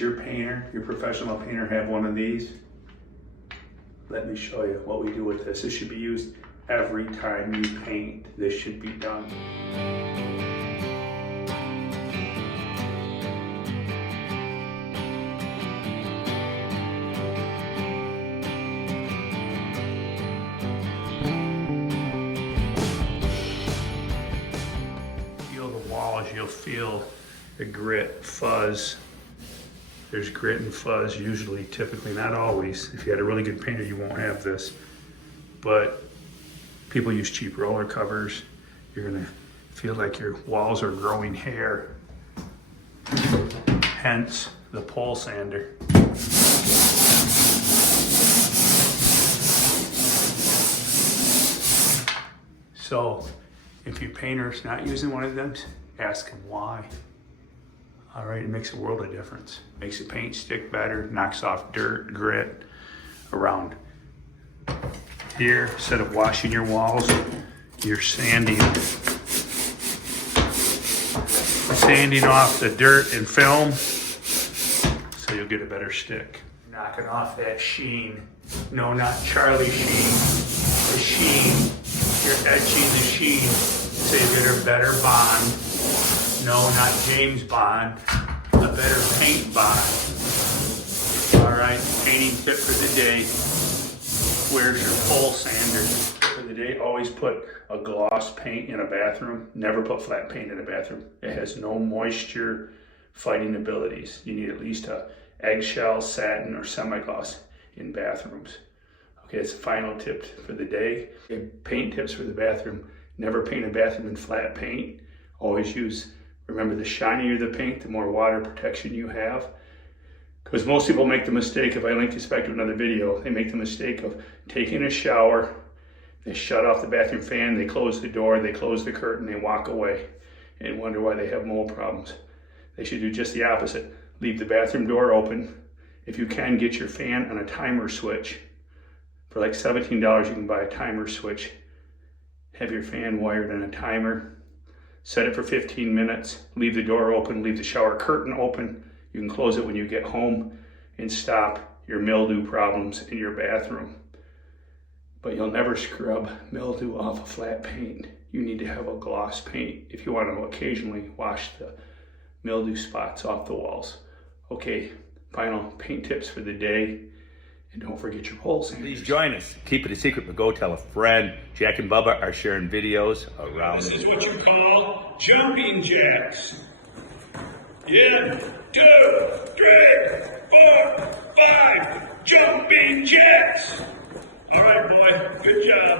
your painter, your professional painter, have one of these? Let me show you what we do with this. This should be used every time you paint. This should be done. Walls, you'll feel the grit, fuzz. There's grit and fuzz usually, typically, not always. If you had a really good painter, you won't have this. But people use cheap roller covers. You're gonna feel like your walls are growing hair. Hence the pole sander. So if your painter's not using one of them, ask him why. All right, it makes a world of difference. Makes the paint stick better, knocks off dirt, grit around here. Instead of washing your walls, you're sanding off the dirt and film, so you'll get a better stick. Knocking off that sheen. No, not Charlie Sheen. The sheen. You're etching the sheen, so you get a better bond. No, not James Bond, a better paint bond. All right, painting tip for the day. Where's your pole sander for the day? Always put a gloss paint in a bathroom. Never put flat paint in a bathroom. It has no moisture fighting abilities. You need at least a eggshell, satin, or semi-gloss in bathrooms. Okay, it's the final tip for the day. Paint tips for the bathroom. Never paint a bathroom in flat paint. Always remember, the shinier the paint, the more water protection you have. Because most people make the mistake, if I link this back to another video, they make the mistake of taking a shower, they shut off the bathroom fan, they close the door, they close the curtain, they walk away and wonder why they have mold problems. They should do just the opposite. Leave the bathroom door open. If you can, get your fan on a timer switch. For like $17, you can buy a timer switch. Have your fan wired on a timer. Set it for 15 minutes. Leave the door open. Leave the shower curtain open. You can close it when you get home and stop your mildew problems in your bathroom. But you'll never scrub mildew off a flat paint. You need to have a gloss paint if you want to occasionally wash the mildew spots off the walls. Okay, final paint tips for the day. And don't forget your pole sander. Please join us. Keep it a secret, but go tell a friend. Jack and Bubba are sharing videos around. This is what you call jumping jacks. Yeah, 2, 3, 4, 5, jumping jacks. All right, boy, good job.